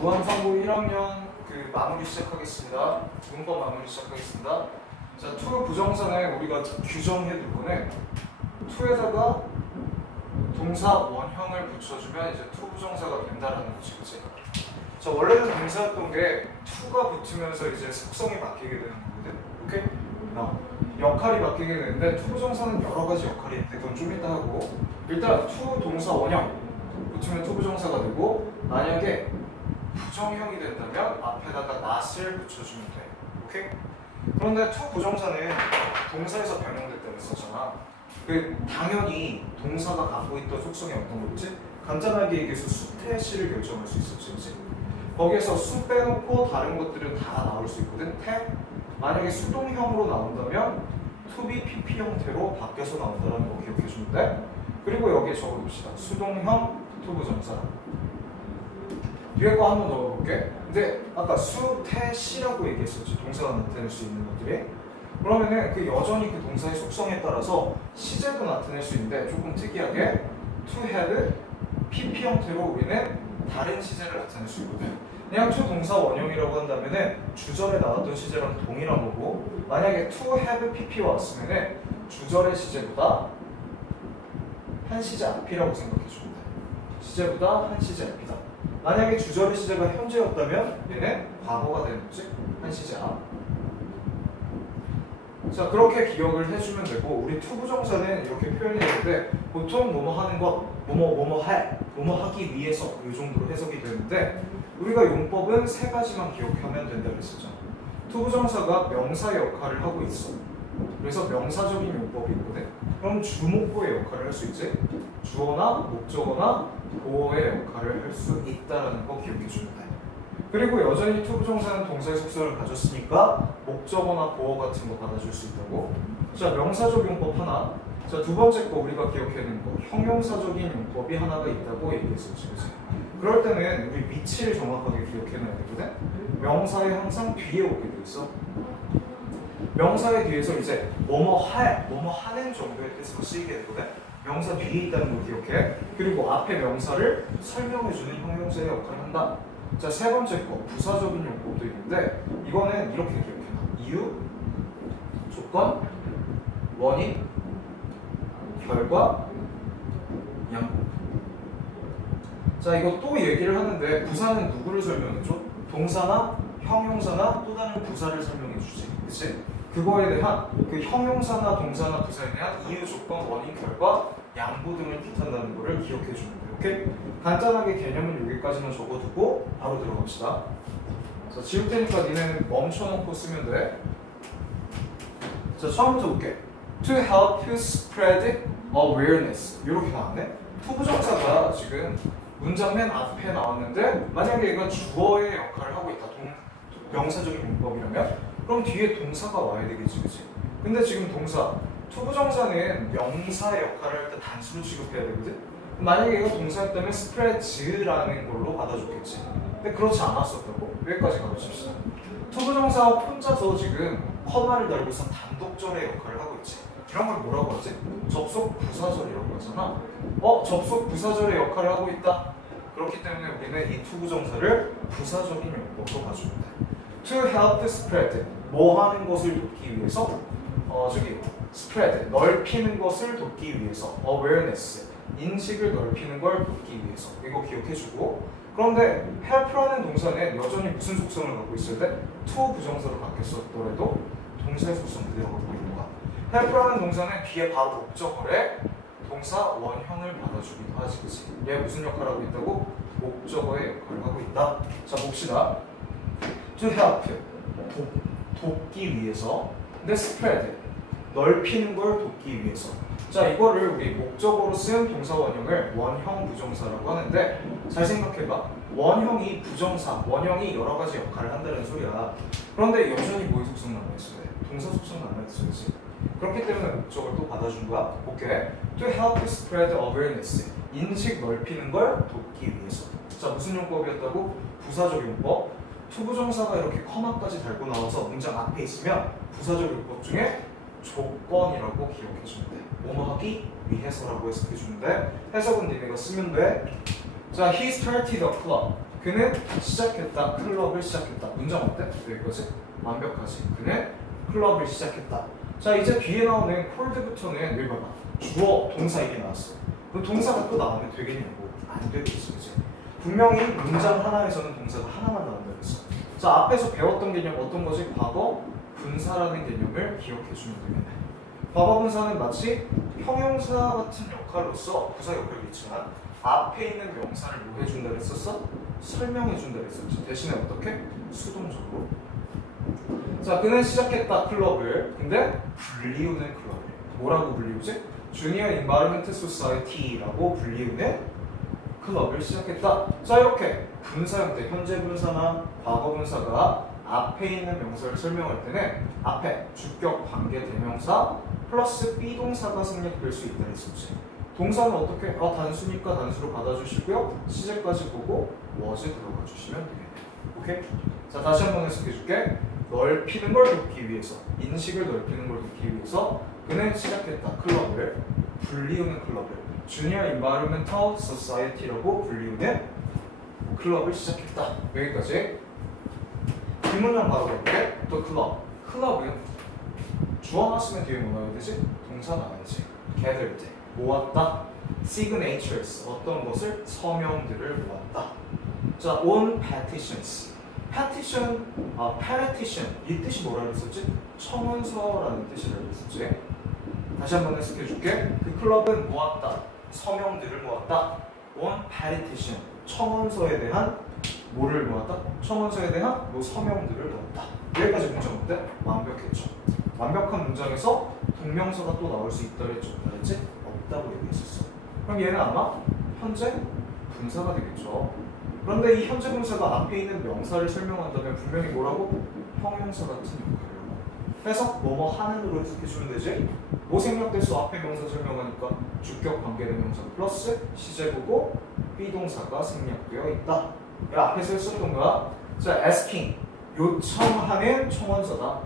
무한성고 1학년 마무리 시작하겠습니다. 문법 마무리 시작하겠습니다. 자, to 부정사는 우리가 규정해 둘 거는 to에다가 동사 원형을 붙여주면 이제 to 부정사가 된다라는 거지, 그치? 자, 원래는 동사였던 게 to가 붙으면서 이제 속성이 바뀌게 되는 거거든. 오케이? 역할이 바뀌게 되는데 to 부정사는 여러 가지 역할이 있는데 그건 좀 이따 하고, 일단 to 동사 원형 붙으면 to 부정사가 되고, 만약에 부정형이 된다면 앞에다가 not을 붙여주면 돼. 오케이? 그런데 to 부정사는 동사에서 변형됐다고 했었잖아. 당연히 동사가 갖고 있던 속성이 어떤 거였지? 간단하게 얘기해서 수태 시를 결정할 수 있었지, 그치? 거기에서 수 빼놓고 다른 것들은 다 나올 수 있거든. 태? 만약에 수동형으로 나온다면 to be pp 형태로 바뀌어서 나온다는 거 기억해 주면 돼. 그리고 여기에 적어둡시다. 수동형 to 부정사. 뒤에 거 한번 넣어볼게. 근데 아까 수, 태, 시라고 얘기했었지. 동사가 나타낼 수 있는 것들이. 그러면은 여전히 그 동사의 속성에 따라서 시제도 나타낼 수 있는데 조금 특이하게 to have pp 형태로 우리는 다른 시제를 나타낼 수 있거든. 그냥 to 동사 원형이라고 한다면은 주절에 나왔던 시제랑 동일한 거고, 만약에 to have pp가 왔으면은 주절의 시제보다 한 시제 앞이라고 생각해 주면 돼. 시제보다 한 시제 앞이다. 만약에 주절의 시제가 현재였다면 얘는 과거가 되는 거지. 한 시제 앞. 자, 그렇게 기억을 해주면 되고, 우리 to 부정사는 이렇게 표현이 되는데 보통 뭐뭐 하는 것, 뭐뭐 하기 위해서 이 정도로 해석이 되는데, 우리가 용법은 세 가지만 기억하면 된다고 했었잖아. to 부정사가 명사의 역할을 하고 있어. 그래서 명사적인 용법이 있거든. 그럼 주목보의 역할을 할 수 있지. 주어나 목적어나 보어의 역할을 할 수 있다는 거 기억해 주면 돼. 그리고 여전히 to 부정사는 동사의 속성을 가졌으니까 목적어나 보어 같은 거 받아줄 수 있다고. 자, 명사적 용법 하나. 자, 두 번째 거 우리가 기억해야 되는 거, 형용사적인 용법이 하나가 있다고 얘기했었지, 그치? 그럴 때는 우리 위치를 정확하게 기억해놔야 되거든. 명사에 항상 뒤에 오게 돼 있어. 명사에 뒤에서 이제 뭐뭐 하는 정도의 뜻으로 쓰이게 되거든. 명사 뒤에 있다는 걸 기억해. 그리고 앞에 명사를 설명해주는 형용사의 역할을 한다. 자, 세 번째 거, 부사적인 용법도 있는데 이거는 이렇게 기억해놔. 이유, 조건, 원인, 결과, 양보. 자, 이거 또 얘기를 하는데 부사는 누구를 설명해줘? 동사나 형용사나 또 다른 부사를 설명해주지. 그치? 그거에 대한 형용사나 동사나 부사에 대한 이유, 조건, 원인, 결과, 양보 등을 뜻한다는 거를 기억해 주면 돼요. 오케이? 간단하게 개념은 여기까지만 적어두고 바로 들어갑시다. 자, 지울 테니까 니는 멈춰놓고 쓰면 돼. 자, 처음부터 볼게. To help spread awareness. 이렇게 나왔네. to 부정사가 지금 문장 맨 앞에 나왔는데 만약에 얘가 주어의 역할을 하고 있다. 명사적인 문법이라면 그럼 뒤에 동사가 와야 되겠지, 그치? 근데 지금 동사, to 부정사는 명사의 역할을 할 때 단수로 취급해야 되거든? 만약에 이거 동사였다면 spreads라는 걸로 받아줬겠지. 근데 그렇지 않았었다고. 여기까지 가보십시다. to 부정사 혼자서 지금 커마를 달고서 단독절의 역할을 하고 있지. 이런 걸 뭐라고 하지? 접속 부사절이라고 하잖아. 접속 부사절의 역할을 하고 있다. 그렇기 때문에 우리는 이 to 부정사를 부사적인 용법으로 봐주면 돼. To help spread, 뭐 하는 것을 돕기 위해서, spread, 넓히는 것을 돕기 위해서, awareness, 인식을 넓히는 걸 돕기 위해서. 이거 기억해주고. 그런데 help라는 동사는 여전히 무슨 속성을 갖고 있을 때? to 부정사로 바뀌었더라도 동사의 속성 그대로 갖고 있는 거야. help라는 동사는 뒤에 바로 목적어에 동사 원형을 받아주기도 하지, 그치? 얘 무슨 역할을 하고 있다고? 목적어의 역할을 하고 있다. 자, 봅시다. To help, 돕기 위해서. 근데 spread, 넓히는 걸 돕기 위해서. 자, 이거를 우리 목적어로 쓴 동사 원형을 원형 부정사라고 하는데, 잘 생각해봐. 원형이 부정사, 원형이 여러 가지 역할을 한다는 소리야. 그런데 여전히 뭐의 속성 남아있어야 돼? 동사 속성 남아있어야지. 그렇기 때문에 목적어를 또 받아준 거야. 볼게. To help spread awareness, 인식 넓히는 걸 돕기 위해서. 자, 무슨 용법이었다고? 부사적 용법. to 부정사가 이렇게 커마까지 달고 나와서 문장 앞에 있으면 부사적 용법 중에 조건이라고 기억해주면 돼. 뭐뭐 하기 위해서라고 해석해주면 돼. 해석은 니네가 쓰면 돼. 자, he started a club. 그는 시작했다. 클럽을 시작했다. 문장 어때? 여기까지 완벽하지. 그는 클럽을 시작했다. 자, 이제 뒤에 나오는 콜드부터는 여기 봐봐. 주어, 동사 이게 나왔어. 그 동사가 또 나오면 되겠냐고. 안 되겠지, 그치? 분명히 문장 하나에서는 동사가 하나만 나온다고 했어. 자, 앞에서 배웠던 개념 어떤 거지? 과거 분사라는 개념을 기억해 주면 되겠네. 과거 분사는 마치 형용사 같은 역할로서 부사 역할이 있지만 앞에 있는 명사를 뭐 해준다 그랬었어? 설명해 준다 그랬었지. 대신에 어떻게? 수동적으로. 자, 그는 시작했다 클럽을. 근데 불리우는 클럽을 뭐라고 불리우지? 주니어 인바이러먼트 소사이티라고 불리우는 클럽을 시작했다. 자, 이렇게 분사 형태, 현재 분사나 과거 분사가 앞에 있는 명사를 설명할 때는 앞에 주격, 관계, 대명사 플러스 비동사가 생략될 수 있다 했었지. 동사는 어떻게? 단수니까 단수로 받아주시고요. 시제까지 보고 was 들어가 주시면 되겠네요. 오케이? 자, 다시 한번 해석해줄게. 넓히는 걸 돕기 위해서, 인식을 넓히는 걸 돕기 위해서 그는 시작했다. 클럽을, 불리우는 클럽을 주니어 인바이러먼털 소사이티라고 불리우는 클럽을 시작했다. 여기까지. 뒷문장 바로 볼게. 또 클럽. 클럽은 주어 나왔으면 뒤에 뭐 나와야 되지? 동사 나와야지. gathered. 모았다. signatures. 어떤 것을? 서명들을 모았다. 자, on petitions. petition, petition. 이 뜻이 뭐라 그랬었지? 청원서라는 뜻이라고 했었지. 다시 한번 해석해 줄게. 그 클럽은 모았다. 서명들을 모았다. on petition. 청원서에 대한 뭐를 모았다? 청원서에 대한 뭐 서명들을 모았다. 여기까지 문장 어때? 완벽했죠. 완벽한 문장에서 동명사가 또 나올 수 있다 그랬죠. 그랬지? 없다고 얘기했었어. 그럼 얘는 아마 현재 분사가 되겠죠. 그런데 이 현재 분사가 앞에 있는 명사를 설명한다면 분명히 뭐라고? 형용사 같은 역할이라고. 그래서 뭐뭐 하는으로 해석해주면 되지. 뭐 생략됐어? 앞에 명사 설명하니까 주격 관계대명사 플러스 시제보고 비동사가 생략되어 있다. 앞에서 했었던 거야. 자, asking 요청하는 청원서다.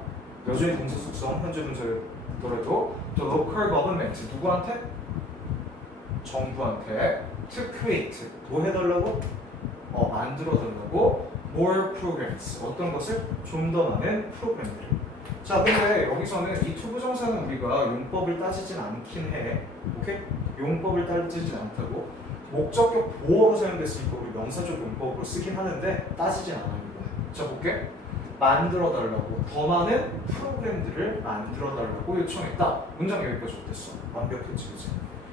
여전히 동사 속성 현재 분사더라도 the local government 누구한테? 정부한테 to create 뭐 해달라고? 만들어달라고 more programs 어떤 것을? 좀 더 많은 프로그램들. 자, 근데 여기서는 이 투부정사는 우리가 용법을 따지진 않긴 해. 오케이? 용법을 따지진 않다고. 목적격 보어가 사용됐으니까 우리 명사적 용법으로 쓰긴 하는데 따지진 않아요. 자, 볼게. 만들어달라고 더 많은 프로그램들을 만들어달라고 요청했다. 문장 여기까지 어땠어? 완벽했지, 그치?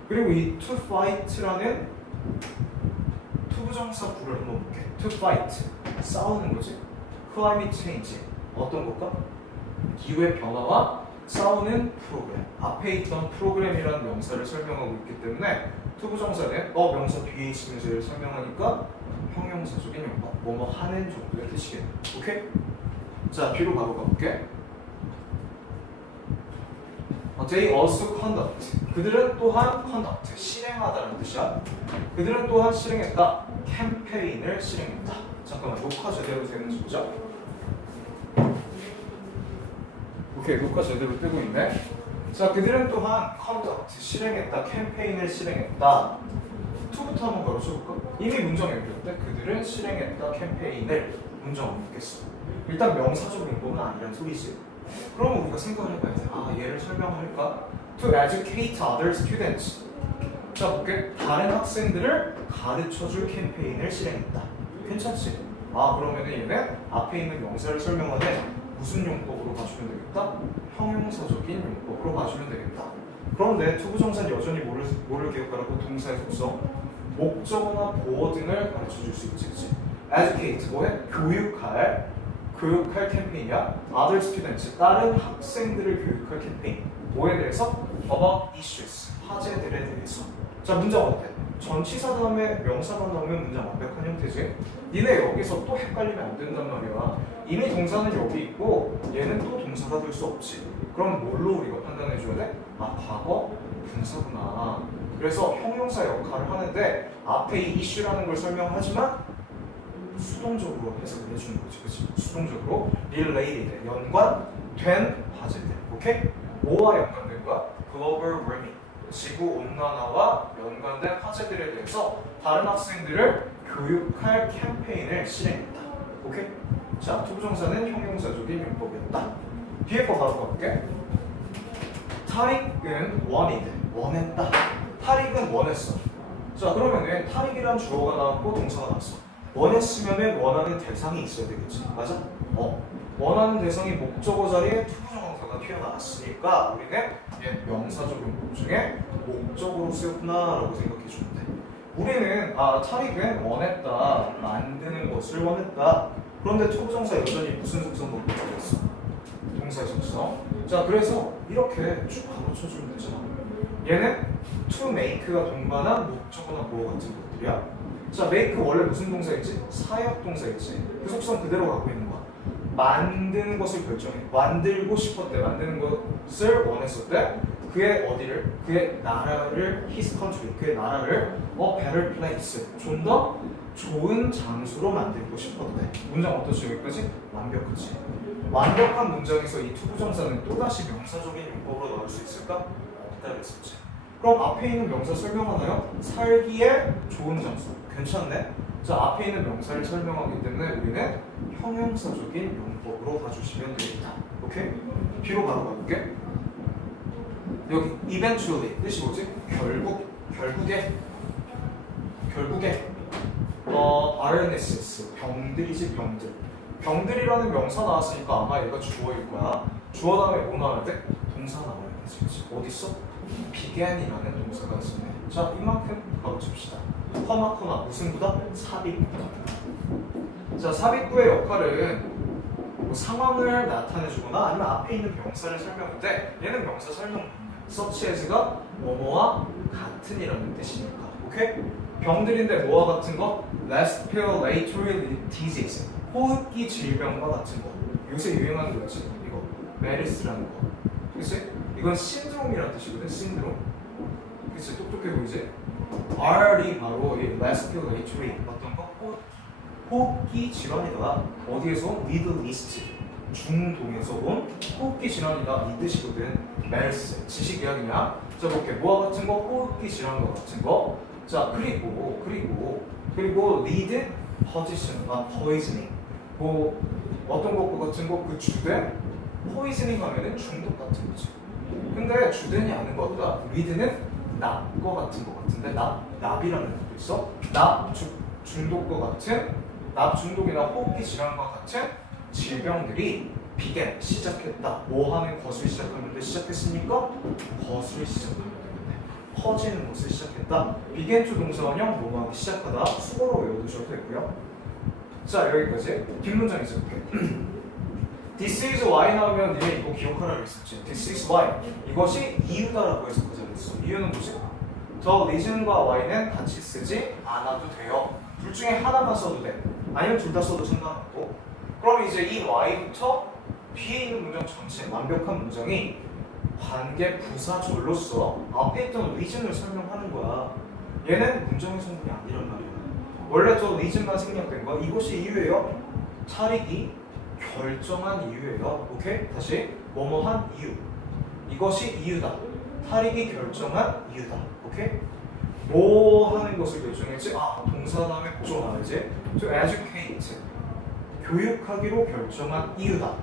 그리고 이 to fight라는 투부정사 구를 한번 볼게. to fight 싸우는 거지. climate change 어떤 것과? 기후의 변화와 싸우는 프로그램. 앞에 있던 프로그램이라는 명사를 설명하고 있기 때문에 투부정사는 명사 뒤에 있으면서 얘를 설명하니까 형용사적인 용법 뭐뭐 하는 정도의 뜻이겠네. 오케이? 자, 뒤로 바로 가볼게. They also conduct. 그들은 또한 conduct, 실행하다는 뜻이야. 그들은 또한 실행했다. 캠페인을 실행했다. 잠깐만, 녹화 제대로 되는지 보자. 오케이, 녹화 제대로 뜨고 있네. 자, 그들은 또한 conduct, 실행했다. 캠페인을 실행했다. to부터 한번 걸어줘볼까? 이미 문장 연결돼. 그들은 실행했다. 캠페인을 문장 없겠어. 일단 명사적 용법은 아니란 소리지. 그러면 우리가 생각을 해봐야 돼. 얘를 설명할까? To educate other students. 자, 볼게. 다른 학생들을 가르쳐줄 캠페인을 실행했다. 괜찮지? 그러면 얘는 앞에 있는 명사를 설명하되 무슨 용법으로 봐주면 되겠다? 형용사적인 용법으로 봐주면 되겠다. 그런데 투부정사는 여전히 뭐를 기억하라고? 동사의 속성. 목적어나 보어 등을 가르쳐줄 수 있지, 그치? educate, 뭐해? 교육할 캠페인이야. other students, 다른 학생들을 교육할 캠페인. 뭐에 대해서? about issues, 화제들에 대해서. 자, 문장 어때? 전치사 다음에 명사가 나오면 문장 완벽한 형태지. 니네 여기서 또 헷갈리면 안 된단 말이야. 이미 동사는 여기 있고 얘는 또 동사가 될 수 없지. 그럼 뭘로 우리가 판단해 줘야 돼? 과거 분사구나. 그래서 형용사 역할을 하는데 앞에 이 issue라는 걸 설명하지만 수동적으로 해석을 해주는 거지, 그치? 수동적으로 related, 연관된 화제들. 오케이? 뭐와 연관된 거야? global warming, 지구온난화와 연관된 화제들에 대해서 다른 학생들을 교육할 캠페인을 실행했다. 오케이? 자, 투부정사는 형용사적인 용법이었다. 뒤에 거 바로 가볼게. 타릭은 원했다. 타릭은 원했어. 자, 그러면은 타릭이란 주어가 나왔고 동사가 나왔어. 원했으면은 원하는 대상이 있어야 되겠지. 맞아? 원하는 대상이 목적어 자리에 투부정사가 튀어나왔으니까 우리는 얘 명사적 용법 중에 목적으로 쓰였구나라고 생각해 주면 돼. 우리는 타릭은 원했다. 만드는 것을 원했다. 그런데 투부정사 여전히 무슨 속성 넣고 있어? 동사의 속성. 자, 그래서 이렇게 쭉 가로쳐주면 되잖아. 얘는 to make가 동반한 목적어나 보어 같은 것들이야. 자, make 원래 무슨 동사였지? 사역 동사였지. 그 속성 그대로 갖고 있는 거야. 만드는 것을 결정해. 만들고 싶었대. 만드는 것을 원했을 때 그의 어디를? 그의 나라를 his country. 그의 나라를 a better place. 좀 더 좋은 장소로 만들고 싶었대. 문장 어떠지? 여기까지? 완벽하지. 완벽한 문장에서 이 투부정사는 또다시 명사적인 용법으로 나올 수 있을까? 없다 그랬었지. 그럼 앞에 있는 명사 설명하나요? 살기에 좋은 장소. 괜찮네? 자, 앞에 있는 명사를 설명하기 때문에 우리는 형용사적인 용법으로 봐주시면 되겠다. 오케이? 뒤로 바로 가볼게. 여기 eventually 뜻이 뭐지? 결국에 RNSS 병들이지 병들. 병들이라는 명사 나왔으니까 아마 얘가 주어일 거야. 주어 다음에 뭐 나와야 돼? 동사 나와야 되지. 그치? 어딨어? began이라는 동사가 있었네. 자, 이만큼 가르칩시다. 컴마코나 무슨 구다? 삽입구다. 자, 삽입구의 역할은 뭐 상황을 나타내주거나 아니면 앞에 있는 명사를 설명인데 얘는 명사 설명 such as가 뭐뭐와 같은이라는 뜻이니까. 오케이? 병들인데 뭐와 같은 거? respiratory disease 호흡기 질병과 같은 거. 요새 유행하는 거 있지? 이거 메르스라는 거. 그치? 이건 신드롬이라는 뜻이거든. 신드롬. 그치? 똑똑해 보이지? R이 바로 이 respiratory 어떤 거? 호흡기 질환이다. 어디에서 온? Middle East 중동에서 온 호흡기 질환이다. 이 뜻이거든. 메르스. 지식 이야기냐? 자, 볼게. 뭐와 같은 거? 호흡기 질환과 같은 거. 자, 그리고 lead position, poisoning. 뭐 어떤 것과 같은 거? 그 주된 poisoning 하면은 중독 같은 거지. 근데 주된이 아닌 것보다 lead는 납과 같은 거 같은데 납이라는 것도 있어. 납 중독과 같은 납 중독이나 호흡기 질환과 같은 질병들이 began 시작했다. 뭐 하는 것을 시작하는데 시작했으니까 것을 시작하는 건데 퍼지는 것을 시작했다. began to 동사원형 뭐하기 시작하다. 수거로 외워두셔도 되고요. 자, 여기까지 뒷문장 있을게. This is why 나오면 니네 이거 기억하라고 했었지. This is why 이것이 이유다라고 해서 그 자리에 있어. 이유는 뭐지? The reason과 why는 같이 쓰지 않아도 돼요. 둘 중에 하나만 써도 돼. 아니면 둘 다 써도 상관없고. 그럼 이제 이 why부터 뒤에 있는 문장 전체 완벽한 문장이 관계 부사절로서 앞에 있던 reason을 설명하는 거야. 얘는 문장의 성분이 아니란 말이야. 원래 저 reason만 생략된 거. 이것이 이유예요. 차리기 결정한 이유예요. 오케이? 다시 뭐뭐한 이유. 이것이 이유다. 타릭이 결정한 이유다. 오케이? 뭐 하는 것을 결정했지? 동사 다음에 보조 나와야지. To educate. 교육하기로 결정한 이유다.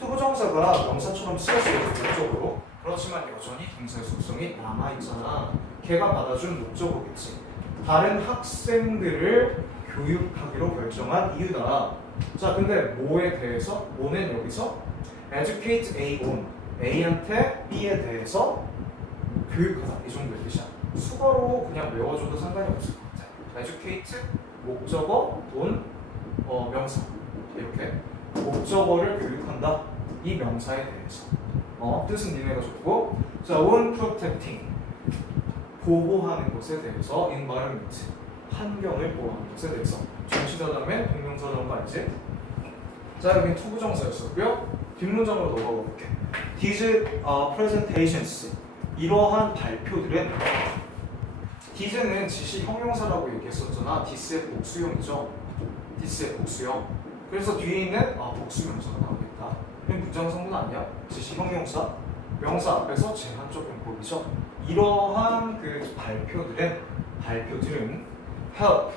투부정사가 명사처럼 쓰였어요. 목적으로. 그렇지만 여전히 동사의 속성이 남아있잖아. 걔가 받아준 목적어겠지. 다른 학생들을 교육하기로 결정한 이유다. 자, 근데 뭐에 대해서? 뭐는 여기서 educate A on A한테 B에 대해서 교육하다. 이 정도의 뜻이야. 수거로 그냥 외워줘도 상관이 없을 것 같아. educate 목적어 on 명사 이렇게 목적어를 교육한다. 이 명사에 대해서 뜻은 니네가 줬고 자, on protecting 보호하는 것에 대해서 environment 환경을 보호하는 것에 대해서 전치사 다음에 동명사 다음 말이지. 자, 여기 투부정사였었고요. 뒷문장으로 넘어가 볼게. These presentations 이러한 발표들은 these는 지시 형용사라고 얘기했었잖아. this의 복수형이죠. this의 복수형. 그래서 뒤에 있는 복수명사가 나오겠다. 그럼 문장 성분 아니야? 지시 형용사 명사 앞에서 제한적 용법이죠. 이러한 그 발표들은 help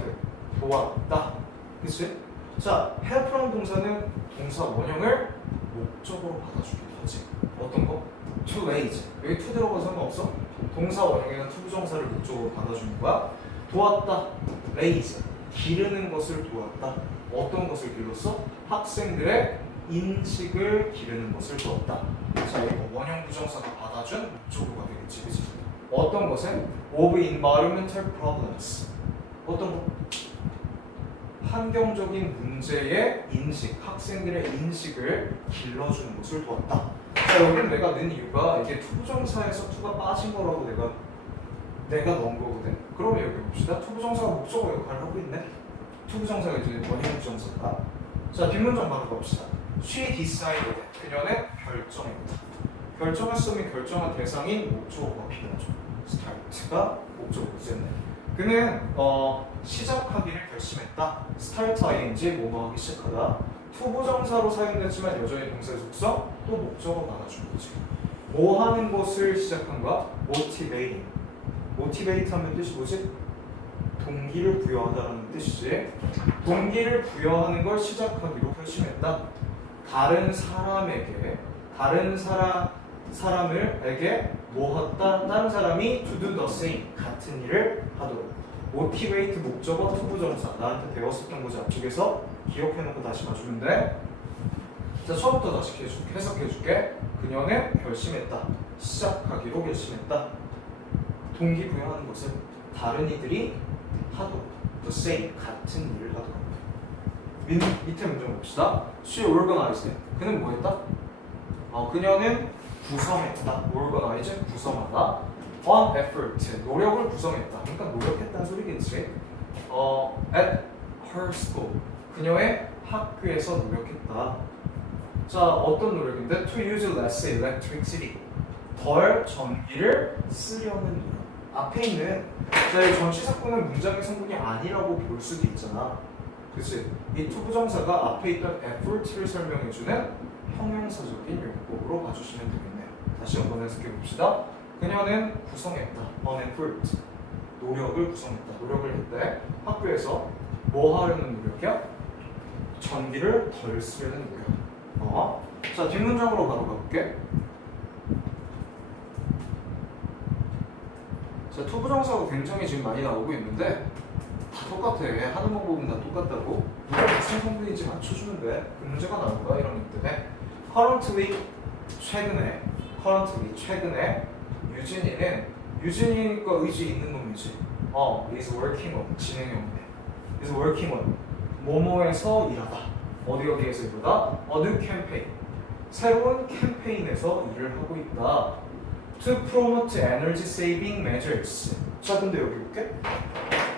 도왔다. 그치? 자, help라는 동사는 동사 원형을 목적으로 받아주기도 하지. 어떤 거? to raise. 여기 to 들어가서 상관없어. 동사 원형에는 to 부정사를 목적으로 받아주는 거야. 도왔다. raise. 기르는 것을 도왔다. 어떤 것을 길렀어? 학생들의 인식을 기르는 것을 도왔다. 자, 이거 원형 부정사가 받아준 목적어가 되겠지, 그치? 어떤 것은? of environmental problems. 어떤 거? 환경적인 문제의 인식, 학생들의 인식을 길러주는 것을 도왔다. 자, 여기는 내가 넣은 이유가 이게 투부정사에서 투가 빠진 거라고 내가 넣은 거거든. 그러면 여기 봅시다. 투부정사가 목적어 역할을 하고 있네. 투부정사가 이제 원형 부정사다. 자, 뒷문장 바로 봅시다. She decided. 그녀는 결정했다. 결정했으면 결정한 대상인 목적어가 필요하죠. start가 목적어였네. 그는 시작하기를 결심했다. start ing 뭐뭐 하기 시작하다. 투부정사로 사용됐지만 여전히 동사의 속성 또 목적어 받아준 거지. 뭐 하는 것을 시작한가? motivating. motivate 하면 뜻이 뭐지? 동기를 부여하다라는 뜻이지. 동기를 부여하는 걸 시작하기로 결심했다. 다른 사람에게 뭐 했다? 다른 사람이 to do the same 같은 일을 하도록. motivate 목적어 투부정사 나한테 배웠었던 거지. 앞쪽에서 기억해놓고 다시 봐주면 돼. 자, 처음부터 다시 해석해줄게. 그녀는 결심했다. 시작하기로 결심했다. 동기부여하는 것은 다른 이들이 하도록. the same 같은 일을 하도록. 밑에 문장 봅시다. She organized. 그는 뭐 했다? 그녀는 구성했다. organize 구성하다. on effort 노력을 구성했다. 그러니까 노력했다는 소리겠지. at her school 그녀의 학교에서 노력했다. 자, 어떤 노력인데? to use less electricity 덜 전기를 쓰려는 노력. 앞에 있는 이 전치사구는 문장의 성분이 아니라고 볼 수도 있잖아. 그치? 이 투부정사가 앞에 있던 effort를 설명해주는 형용사적인 용법으로 봐주시면 되겠네요. 다시 한번 해석해봅시다. 그녀는 구성했다. on effort 노력을 구성했다. 노력을 했대. 학교에서 뭐 하려는 노력이야? 전기를 덜 쓰려는 노력. 자, 뒷문장으로 바로 가볼게. 자, 투부정사가 굉장히 지금 많이 나오고 있는데 다 똑같아. 하는 방법은 다 똑같다고. 누가 무슨 성분인지 맞춰주면 돼. 그 문제가 나온 거야, 이런 것 때문에. currently 최근에 유진이니까 의지 있는 놈이지. is working on 진행형이네. is working on 뭐뭐에서 일하다. 어디에서 일하다? a new campaign 새로운 캠페인에서 일을 하고 있다. to promote energy saving measures. 자, 근데 여기 볼게.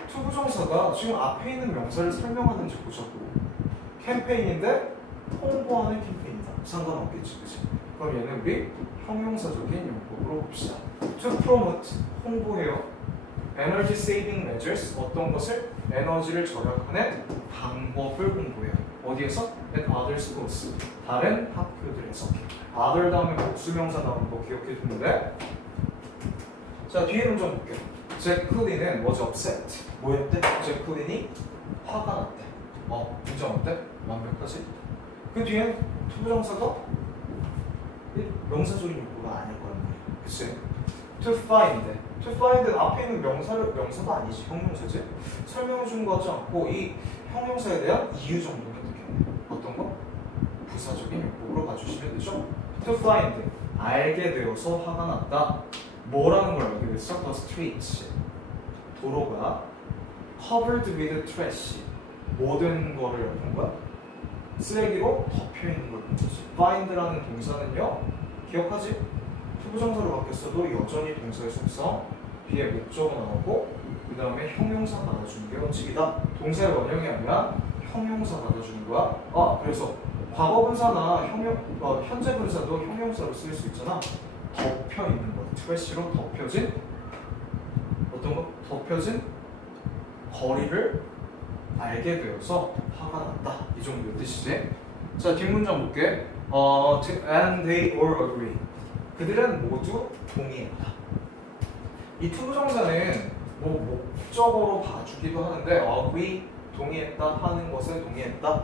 투부정사가 지금 앞에 있는 명사를 설명하는지 보자고. 캠페인인데 홍보하는 캠페인이다. 상관없겠지, 그치? 그럼 얘는 우리 형용사적인 용법으로 봅시다. to promote 홍보해요. energy saving measures 어떤 것을? 에너지를 절약하는 방법을 홍보해요. 어디에서? at other schools 다른 학교들에서. other 다음에 복수명사 나오는 거 기억해 주는데. 자, 뒤에 문장 볼게요. 제클린은 was upset. 뭐 했대? 제클린이 화가 났대. 문장 어때? 완벽하지? 그 뒤엔 투부정사가 명사적인 용어가 아닐 거란 말이야. 그치? to find 앞에 있는 명사가 아니지. 형용사지? 설명해 주는 거 같지 않고 이 형용사에 대한 이유 정도는 되겠네. 어떤 거? 부사적인 용법으로 봐주시면 되죠. to find 알게 되어서 화가 났다. 뭐라는 걸 알게 됐어? The streets 도로가 covered with trash 모든 거를 본 거야? 쓰레기로 덮여 있는 걸 본 거지. find라는 동사는요, 기억하지? 투부정사로 바뀌었어도 여전히 동사의 속성, 뒤에 목적어 나오고 그 다음에 형용사 받아주는 게 원칙이다. 동사의 원형이 아니라 형용사 받아주는 거야. 그래서 과거분사나 현재 분사도 형용사로 쓸 수 있잖아. 덮여 있는 거, 트래시로 덮여진 어떤 거? 덮여진 거리를 알게 되어서 화가 났다. 이 정도의 뜻이지. 자, 뒷문장 볼게. and they all agree. 그들은 모두 동의했다. 이 투부정사는 뭐 목적어로 봐주기도 하는데 agree 동의했다 하는 것에 동의했다.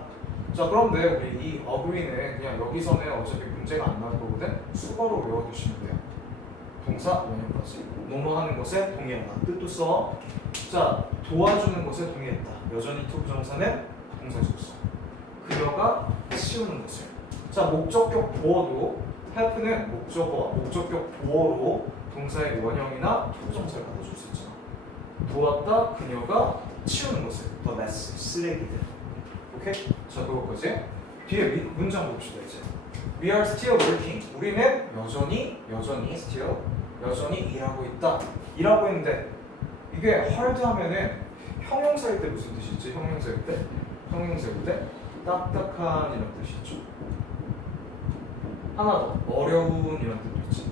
자 그런데 우리 이 agree는 그냥 여기서는 어차피 문제가 안 나올 거거든. 수거로 외워두시면 돼요. 동사 원형까지 뭐뭐 하는 것에 동의하다 뜻도 써. 자 도와주는 것에 동의했다. 여전히 투부정사는 동사였어. 그녀가 치우는 것을. 자 목적격 보어도 help는 목적어와 목적격 보어로 동사의 원형이나 투부정사를 받아줄 수 있잖아. 도왔다 그녀가 치우는 것을. the mess 쓰레기들. 오케이? 자 그거까지. 뒤에 문장 봅시다 이제. We are still working. 우리는 여전히 still 여전히 일하고 있다. 일하고 있는데 이게 hard 하면은 형용사일 때 무슨 뜻이 있지? 형용사일 때 딱딱한 이런 뜻이 있죠. 하나 더 어려운 이런 뜻도 있지.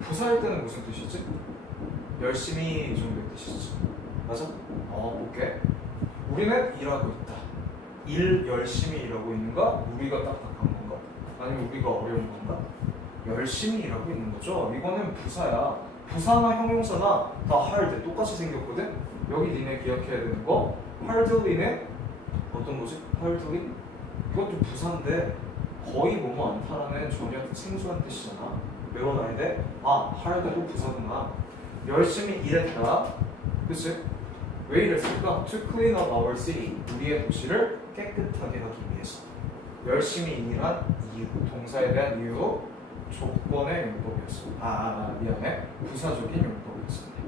부사일 때는 무슨 뜻이지? 열심히 이 정도의 뜻이지. 맞아? 볼게. 우리는 일하고 있다. 일 열심히 일하고 있는가? 우리가 딱딱한 건가? 아니면 우리가 어려운 건가? 열심히 일하고 있는 거죠. 이거는 부사야. 부사나 형용사나 다 hard 똑같이 생겼거든. 여기 니네 기억해야 되는 거 hardly는 어떤 거지? hardly? 이것도 부사인데 거의 뭐뭐 않다라는 전혀 생소한 뜻이잖아. 외워놔야 돼. hard도 부사구나. 열심히 일했다. 그치? 왜 이랬을까? To clean up our city. 우리의 도시를 깨끗하게 하기 위해서. 열심히 일한 이유, 동사에 대한 이유, 조건의 용법이었어. 미안해. 부사적인 용법이었습니다.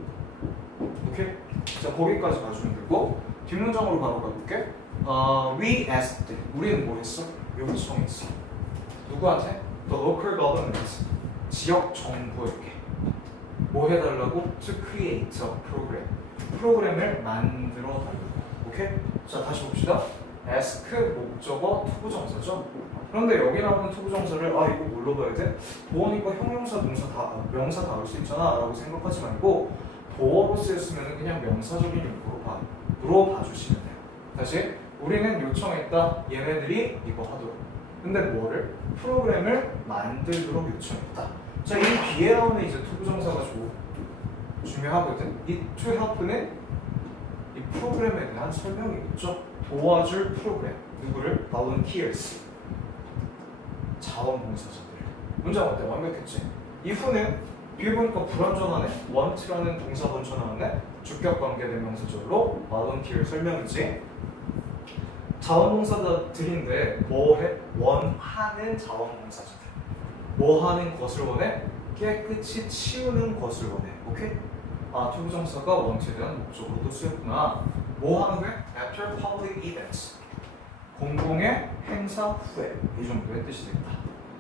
오케이? 자, 거기까지 봐주면 되고 뒷문장으로 바로 가볼게. We asked. 우리는 뭐 했어? 요청했어. 누구한테? The local government. 지역 정부에게. 뭐 해달라고? To create a program. 프로그램을 만들어 달라고. 오케이? 자, 다시 봅시다. ask 목적어 투부정사죠. 그런데 여기 나오는 투부정사를 이거 뭘로 봐야 돼? 보어니까 형용사, 동사 다 명사 다 올 수 있잖아 라고 생각하지 말고 보어로 쓰였으면 그냥 명사적인 용도로 봐주시면 돼요. 다시 우리는 요청했다. 얘네들이 이거 하도록. 근데 뭐를? 프로그램을 만들도록 요청했다. 자, 이 뒤에 나오는 이제 투부정사가 중요하거든. 이 to help는 이 프로그램에 대한 설명이겠죠. 도와줄 프로그램. 누구를? volunteers. 자원봉사자들. 문장 어때? 완벽했지? 이후는 뒤에 보니까 불완전하네. want라는 동사 번쳐 나왔네. 주격관계 대명사절로 volunteer 설명이지. 자원봉사자들인데 뭐해? 원하는 자원봉사자들. 뭐하는 것을 원해? 깨끗이 치우는 것을 원해. 오케이? 투부정사가 want에 대한 목적으로도 쓰였구나. 뭐 하는 거야? After public events. 공공의 행사 후에. 이 정도의 뜻이 된다.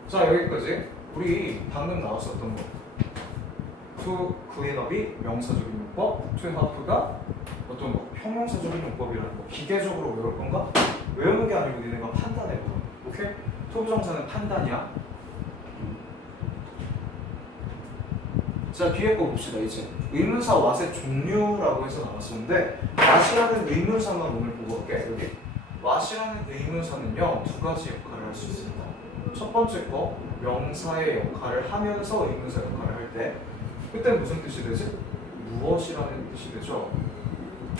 자, 여기까지 우리 방금 나왔었던 거. To clean up이 명사적인 용법, to help가 어떤 거? 형용사적인 용법이라는 거. 기계적으로 외울 건가? 외우는 게 아니고 니네가 판단해보는 거. 오케이? 투부정사는 판단이야. 자, 뒤에 거 봅시다. 이제 의문사 what의 종류라고 해서 나왔었는데 what이라는 의문사만 오늘 보고 올게. 여기 what이라는 의문사는요 두 가지 역할을 할 수 있습니다. 첫 번째 거 명사의 역할을 하면서 의문사 역할을 할 때 그때 무슨 뜻이 되지? 무엇이라는 뜻이 되죠.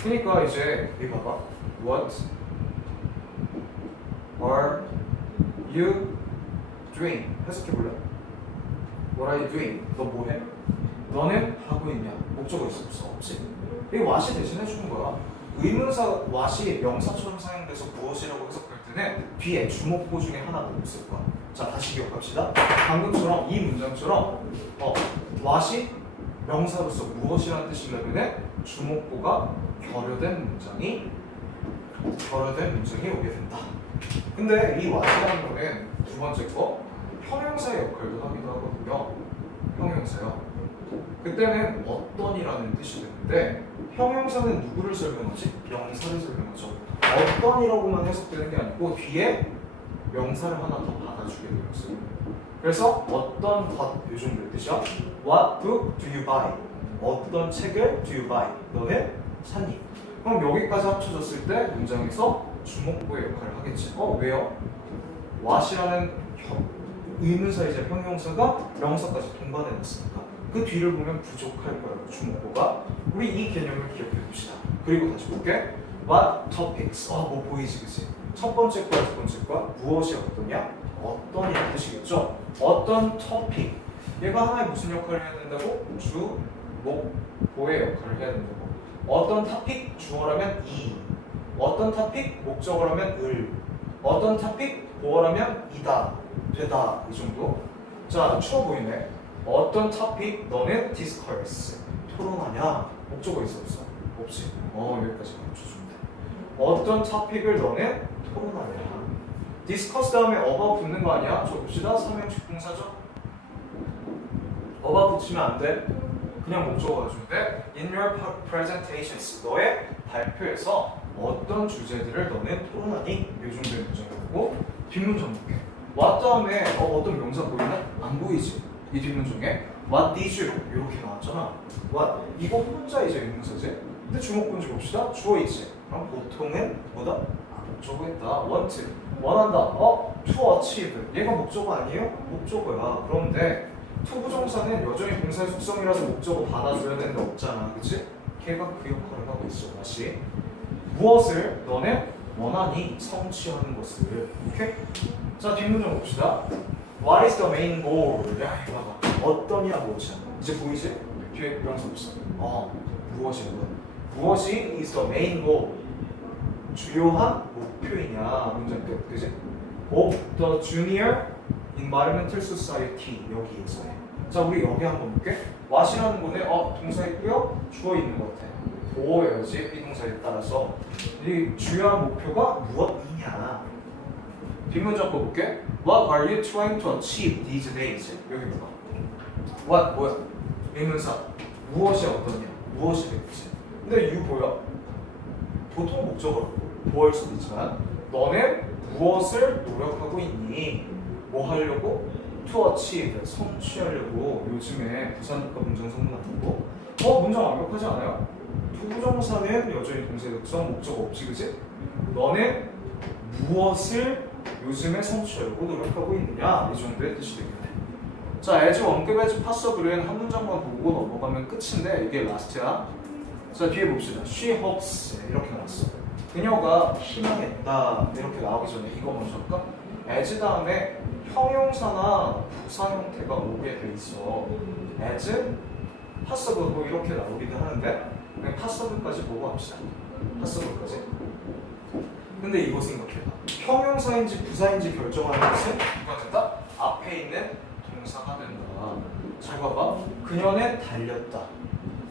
그러니까 이제 여기 봐봐. What are you doing? 해석해볼래? What are you doing? 너 뭐해? 너는 하고 있냐? 목적어 있어 없어? 없지? 이 what이 대신해주는 거야. 의문사 what이 명사처럼 사용돼서 무엇이라고 해석할 때는 뒤에 주목보 중에 하나 더 있을 거야. 자, 다시 기억합시다. 방금처럼 이 문장처럼 what이 명사로서 무엇이라는 뜻이려면 주목보가 결여된 문장이 오게 된다. 근데 이 what이라는 거는 두 번째 거 형용사의 역할도 하기도 하거든요. 형용사요. 그때는 어떤이라는 뜻이 되는데 형용사는 누구를 설명하지? 명사를 설명하죠. 어떤이라고만 해석되는 게 아니고 뒤에 명사를 하나 더 받아주게 되어 있어요. 그래서 어떤 것, 이 정도의 뜻이야. What book do you buy? 어떤 책을 do you buy? 너는 샀니? 그럼 여기까지 합쳐졌을 때 문장에서 주목보의 역할을 하겠지. 왜요? what이라는 의문사이자 형용사가 명사까지 동반해놨으니까. 그 뒤를 보면 부족할 거라고 주목보가. 우리 이 개념을 기억해 둡시다. 그리고 다시 볼게. What topics? 뭐 보이지, 그치? 첫 번째 거와 두 번째 거 무엇이 어떠냐? 어떠냐 뜻이겠죠? 어떤 topic. 얘가 하나의 무슨 역할을 해야 된다고? 주, 목, 보의 역할을 해야 된다고. 어떤 topic? 주어라면 이. 어떤 topic? 목적어라면 을. 어떤 topic? 보어라면 이다, 되다, 이 정도. 자, 추워 보이네. 어떤 topic? 너는 discourse. 토론하냐? 목적어 있어 없어? 없지. 여기까지 맞춰주면 돼. 어떤 topic을 너는 토론하냐? discuss 다음에 about 붙는 거 아니야? 저 봅시다. 삼형식 동사죠? about 붙이면 안 돼. 그냥 목적어 가지고 돼. In your presentations. 너의 발표에서 어떤 주제들을 너는 토론하니? 이 정도의 문장이고. 뒷문장 볼게. what 다음에 어떤 명사 보이나? 안 보이지. 이 뒷문장에 what did you? 이렇게 나왔잖아. what 이거 혼자이죠, 의문사지. 근데 주목문제 봅시다. 주어 있지. 그럼 보통은 뭐다? 목적어 했다. want 원한다. to achieve. 얘가 목적어 아니에요? 목적어야. 그런데 to 부정사는 여전히 동사의 속성이라서 목적어 받아줘야 되는데 없잖아, 그치? 걔가 그 역할을 하고 있어. 다시 무엇을 너는 원하니? 성취하는 것을. 오케이? 자, 뒷문장 봅시다. What is the main goal? 야, 이거 봐봐. 어떠냐, 무엇이야. 이제 보이지? 뒤에 명사 없어. 무엇이야, 무엇이 is the main goal? 주요한 목표이냐. 문장 끝. 그지? of the junior environmental society. 여기에서 해. 자, 우리 여기 한번 볼게. what이라는 거는 동사 있고요. 주어 있는 것 같아. 보어야지, 비동사에 따라서. 이 주요한 목표가 무엇이냐. 뒷문장 거 볼게. What are you trying to achieve these days? 여기 봐봐. What 뭐야? 의문사. 무엇이 어떠냐? 무엇이 되겠지? 근데 you 보여? 보통 목적어로 보일 수도 있지만 너는 무엇을 노력하고 있니? 뭐 하려고? To achieve. 성취하려고. 요즘에 부산국가 문장 성분 아니고. 문장 완벽하지 않아요? 부정사는 여전히 동사의 특성, 목적 없지, 그지? 너는 무엇을 요즘에 성취하려고 노력하고 있느냐? 이 정도의 뜻이 되겠네. 자, as 원급 as possible은 한 문장만 보고 넘어가면 끝인데 이게 라스트야. 자, 뒤에 봅시다. She hopes 이렇게 나왔어. 그녀가 희망했다 이렇게 나오기 전에 이거 먼저 할까? as 다음에 형용사나 부사 형태가 오게 돼 있어. as, possible 뭐 이렇게 나오기도 하는데 그냥 possible까지 보고 합시다. possible까지. 근데 이거 생각해봐. 형용사인지 부사인지 결정하는 것은 누가 된다? 앞에 있는 동사가 된다. 잘 봐봐. 그녀는 달렸다.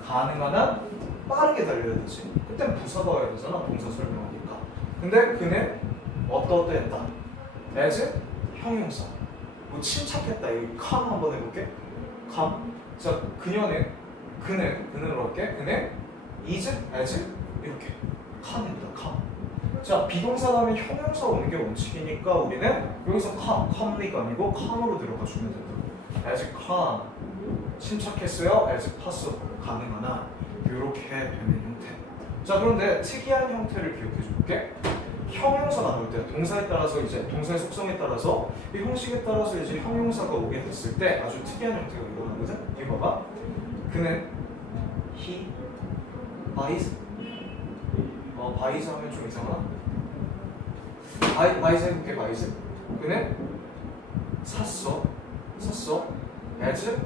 가능한 한 빠르게 달려야 되지. 그땐 부사가 와야 되잖아. 동사 설명하니까. 근데 그는 어떠했다. as 형용사. 뭐 침착했다. 여기 calm 한번 해볼게. calm. 자, 그는으로 할게. 그는 is, as 이렇게 calm입니다. calm. 자, 비동사 다음에 형용사 오는 게 원칙이니까 우리는 여기서 calmly가 아니고 calm으로 들어가 주면 된다. as calm. 침착했어요. as possible. 가능한 한. 이렇게 되는 형태. 자, 그런데 특이한 형태를 기억해 줄게. 형용사 나올 때 동사에 따라서 이제 동사의 속성에 따라서 이 형식에 따라서 이제 형용사가 오게 됐을 때 아주 특이한 형태가 일어나거든. 이거 봐봐. 그는 he buys buys 하면 좀 이상하나? buys 해볼게. buys. 그는 샀어 as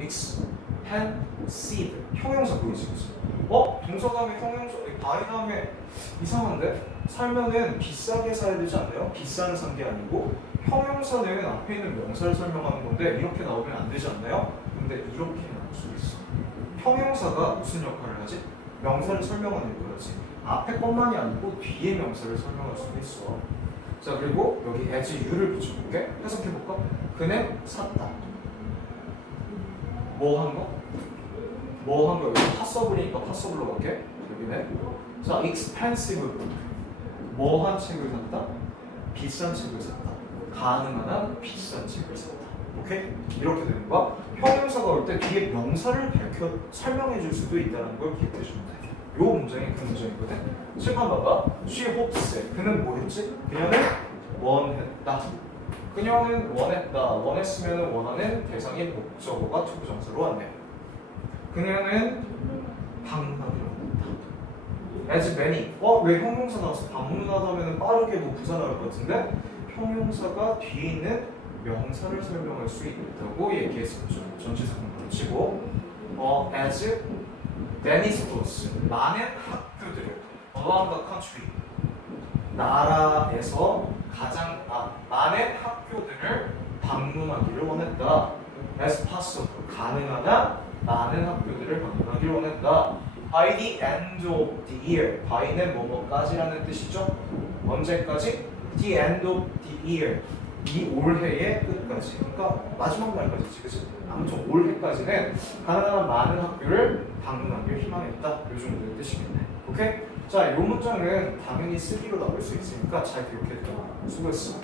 expensive. 형용사 보이지? 동사 다음에 형용사, buy 다음에 이상한데? 살면은 비싸게 사야 되지 않나요? 비싼 산 게 아니고 형용사는 앞에 있는 명사를 설명하는 건데 이렇게 나오면 안 되지 않나요? 근데 이렇게 나올 수 있어. 형용사가 무슨 역할을 하지? 명사를 설명하는 역할을 하지. 앞에 것만이 아니고 뒤에 명사를 설명할 수도 있어. 자, 그리고 여기 as you를 붙여볼게. 해석해볼까? 그는 샀다. 뭐 한 거? 여기 passable이니까 passable로 갈게. 여기네. 자, expensive. 뭐 한 책을 샀다? 비싼 책을 샀다. 가능한 한 비싼 책을 샀다. 오케이? 이렇게 되는 거야. 형용사가 올 때 뒤에 명사를 설명해 줄 수도 있다는 걸 기억해 주면 돼. 요 문장이 그 문장이거든. 칠판 봐봐. She hopes. 그는 뭐 했지? 그녀는 원했다. 그녀는 원했다. 원했으면 원하는 대상인 목적어가 투부정사로 왔네요. 그녀는 방문하기로 원했다. as many. 왜 형용사 나와서 방문하다면 빠르게 뭐 부사 나올 것 같은데 형용사가 뒤에 있는 명사를 설명할 수 있다고 얘기했었죠. 전치사문으로 치고 as many schools. 많은 학교들을 around the country. 나라에서 가장 많은 학교들을 방문하기를 원했다. as possible. 가능하나 많은 학교들을 방문하기를 원했다. by the end of the year. by는 뭐뭐까지라는 뜻이죠. 언제까지? the end of the year. 이 올해의 끝까지. 그러니까 마지막 날까지지, 그치? 아무튼 올해까지는 가능한 많은 학교를 방문하기를 희망했다. 이 정도의 뜻이겠네. 오케이? 자, 이 문장은 당연히 쓰기로 나올 수 있으니까 잘 기억해둬. 수고했어.